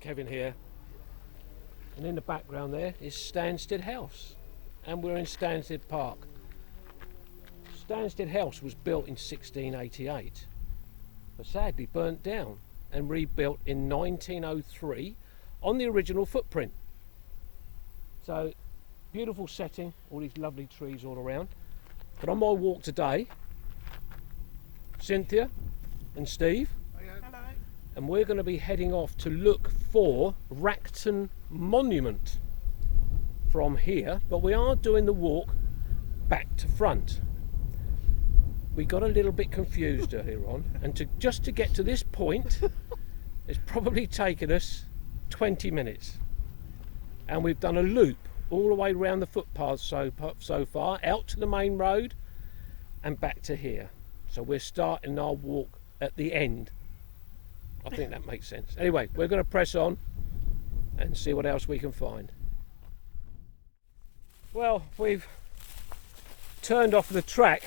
Kevin here, and in the background there is Stanstead House, and we're in Stanstead Park. Stanstead House was built in 1688, but sadly burnt down and rebuilt in 1903 on the original footprint. So beautiful setting, all these lovely trees all around. But on my walk today, Cynthia and Steve, hello, and we're going to be heading off to look for Racton Monument from here, but we are doing the walk back to front. We got a little bit confused earlier on, and just to get to this point, it's probably taken us 20 minutes. And we've done a loop all the way around the footpath so far, out to the main road and back to here. So we're starting our walk at the end. I think that makes sense. Anyway, we're going to press on and see what else we can find. Well, we've turned off the track,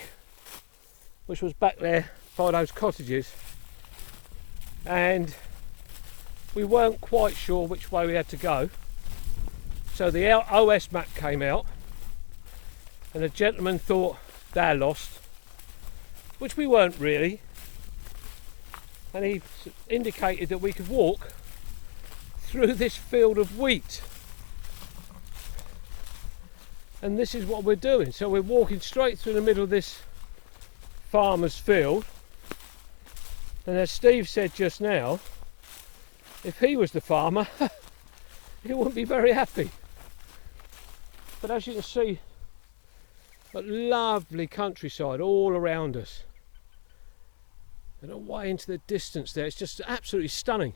which was back there by those cottages, and we weren't quite sure which way we had to go. So the OS map came out, and the gentleman thought they're lost, which we weren't really, and he indicated that we could walk through this field of wheat. And this is what we're doing. So we're walking straight through the middle of this farmer's field, and as Steve said just now, if he was the farmer he wouldn't be very happy. But as you can see, a lovely countryside all around us, and away into the distance there, it's just absolutely stunning.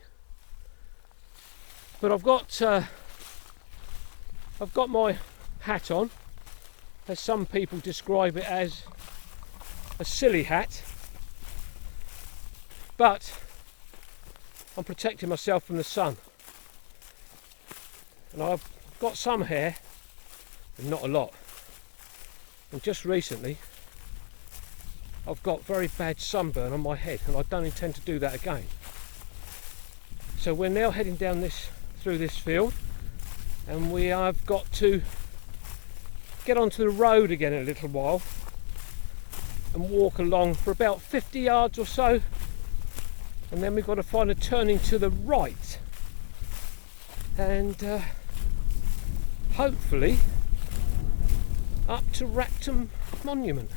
But I've got my hat on, as some people describe it as a silly hat, but I'm protecting myself from the sun, and I've got some hair but not a lot, and just recently I've got very bad sunburn on my head, and I don't intend to do that again. So we're now heading down through this field, and we have got to get onto the road again in a little while and walk along for about 50 yards or so, and then we've got to find a turning to the right, and hopefully up to Racton Monument.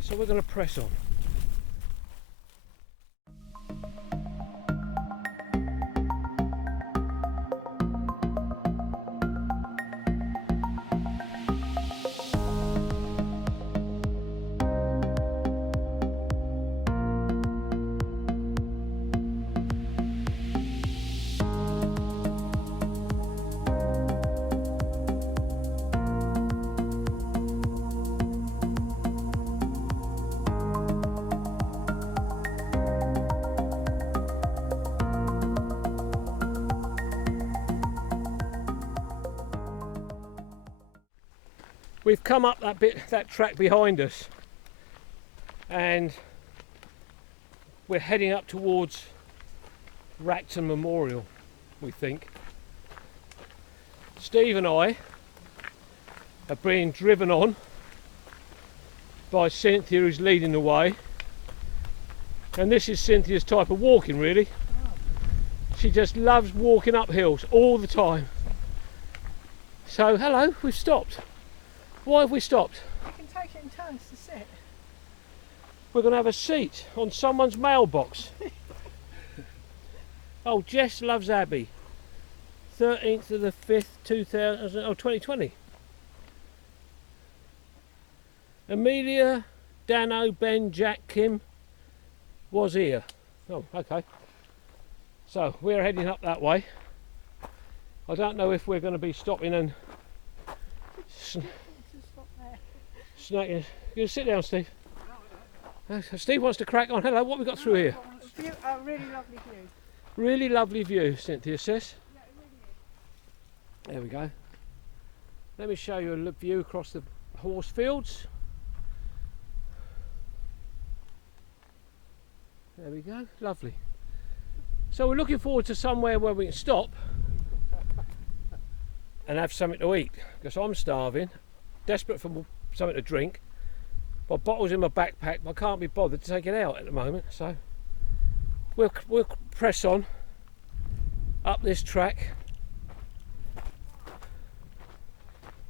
So we're going to press on. We've come up that track behind us, and we're heading up towards Racton Memorial, we think. Steve and I are being driven on by Cynthia, who's leading the way, and this is Cynthia's type of walking, really. She just loves walking up hills all the time. So hello, we've stopped. Why have we stopped? you can take it in turns to sit. We're going to have a seat on someone's mailbox. Oh, Jess loves Abbey. 13th of the 5th, 2020. Amelia, Dano, Ben, Jack, Kim was here. Oh, okay. So we're heading up that way. I don't know if we're going to be stopping and snacking. You sit down, Steve. Steve wants to crack on. Hello, what have we got through here? A really lovely view. Really lovely view, Cynthia says. Yeah, it really is. There we go. Let me show you a view across the horse fields. There we go, lovely. So we're looking forward to somewhere where we can stop and have something to eat, because I'm starving, desperate for something to drink. My bottle's in my backpack, but I can't be bothered to take it out at the moment, so we'll press on up this track,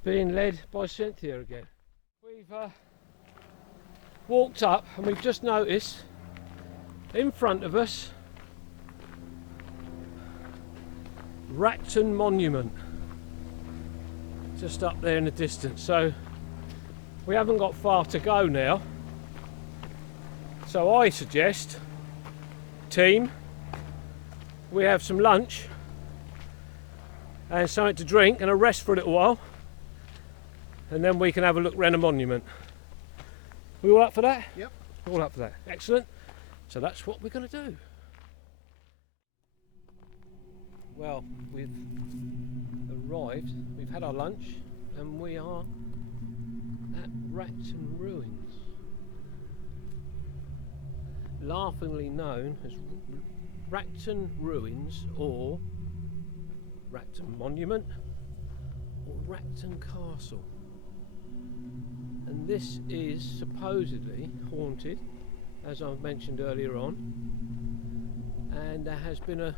being led by Cynthia again. We've walked up and we've just noticed in front of us Racton Monument, just up there in the distance. So we haven't got far to go now, so I suggest, team, we have some lunch and something to drink and a rest for a little while, and then we can have a look around the monument. We all up for that? Yep. All up for that. Excellent. So that's what we're going to do. Well, we've arrived, we've had our lunch, and we are at Racton Ruins, laughingly known as Racton Ruins, or Racton Monument, or Racton Castle. And this is supposedly haunted, as I've mentioned earlier on, and there has been a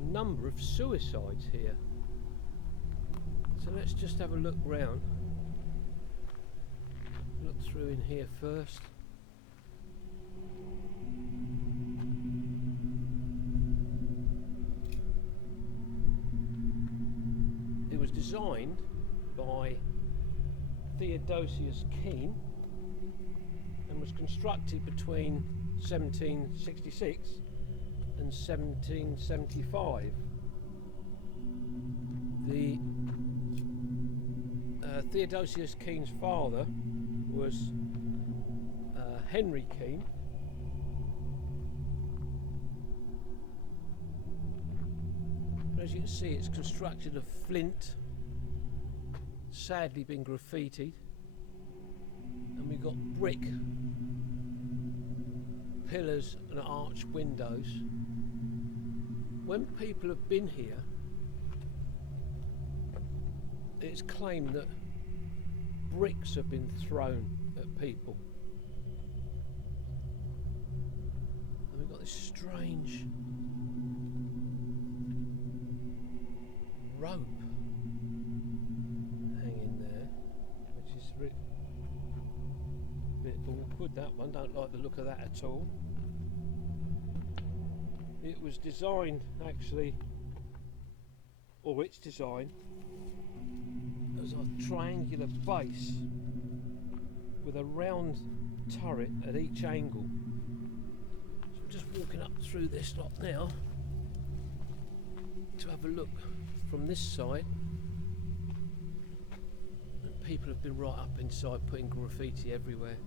number of suicides here. So let's just have a look round. Look through in here first. It was designed by Theodosius Keene and was constructed between 1766 and 1775. The Theodosius Keene's father was Henry Keene, but as you can see, it's constructed of flint, sadly been graffitied, and we've got brick pillars and arched windows. When people have been here, it's claimed that bricks have been thrown at people. And we've got this strange rope hanging there, which is a bit awkward, that one. Don't like the look of that at all. It was designed, actually, or it's designed as a triangular base with a round turret at each angle. So I'm just walking up through this lot now to have a look from this side, and people have been right up inside putting graffiti everywhere.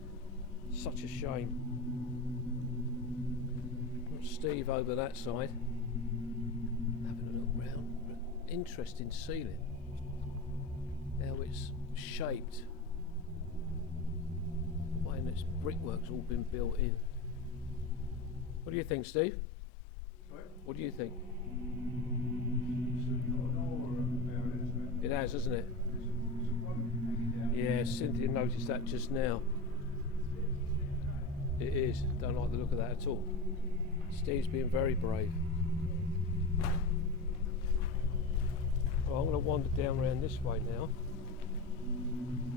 Such a shame. Steve over that side having a look round. Interesting ceiling, how it's shaped, the way in its brickwork's all been built in. What do you think, Steve? Sorry? What do you think? It's got an aura about it, isn't it? It has, hasn't it? There's a rope hanging down. Yeah, Cynthia noticed that just now. It is. Don't like the look of that at all. Steve's being very brave. Well, I'm going to wander down around this way now.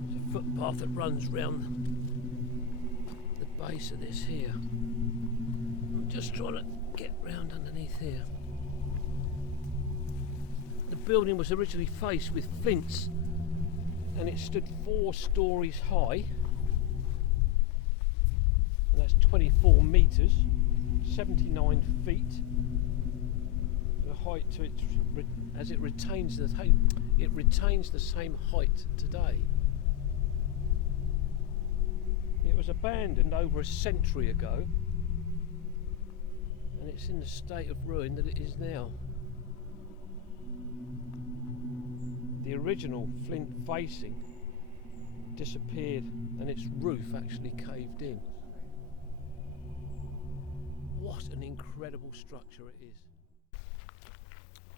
There's a footpath that runs round the base of this here. I'm just trying to get round underneath here. The building was originally faced with flints, and it stood 4 stories high, and that's 24 metres. 79 feet, the height to it, as it retains the same height today. It was abandoned over a century ago, and it's in the state of ruin that it is now. The original flint facing disappeared, and its roof actually caved in. what an incredible structure it is.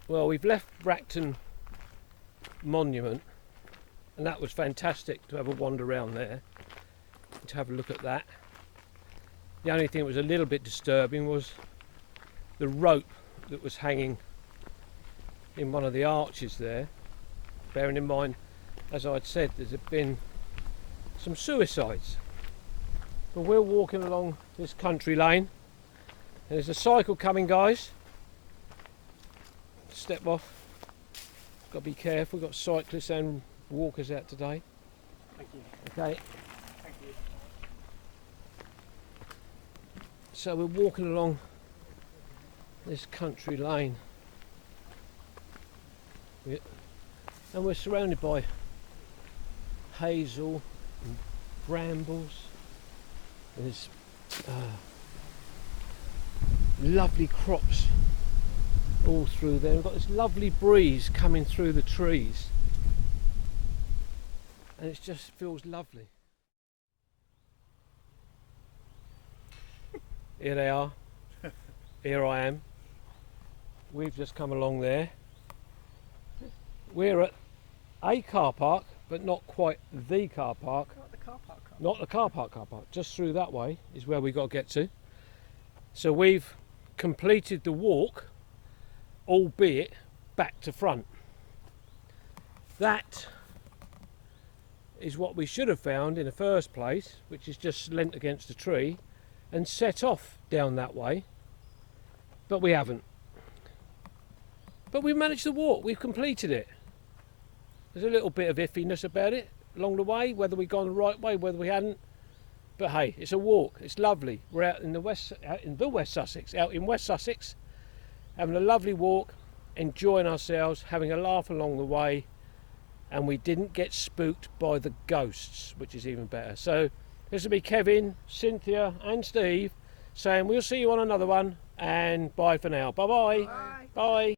Well, we've left Racton Monument, and that was fantastic to have a wander around there, to have a look at that. The only thing that was a little bit disturbing was the rope that was hanging in one of the arches there, bearing in mind, as I'd said, there's been some suicides. But we're walking along this country lane. There's a cycle coming, guys. Step off. Got to be careful. We've got cyclists and walkers out today. Thank you. Okay. Thank you. So we're walking along this country lane. And we're surrounded by hazel and brambles. There's lovely crops all through there. We've got this lovely breeze coming through the trees, and it just feels lovely. Here they are. Here I am. We've just come along there. We're at a car park, but not quite the car park. Not the car park. Not the car park. Just through that way is where we got to get to. So we've completed the walk, albeit back to front. That is what we should have found in the first place, which is just leant against a tree and set off down that way, but we haven't. But we managed to walk. We've completed it. There's a little bit of iffiness about it along the way, whether we've gone the right way, whether we hadn't. But hey, it's a walk. It's lovely. We're out in West Sussex, having a lovely walk, enjoying ourselves, having a laugh along the way, and we didn't get spooked by the ghosts, which is even better. So this will be Kevin, Cynthia and Steve saying we'll see you on another one, and bye for now. Bye-bye. Bye. Bye.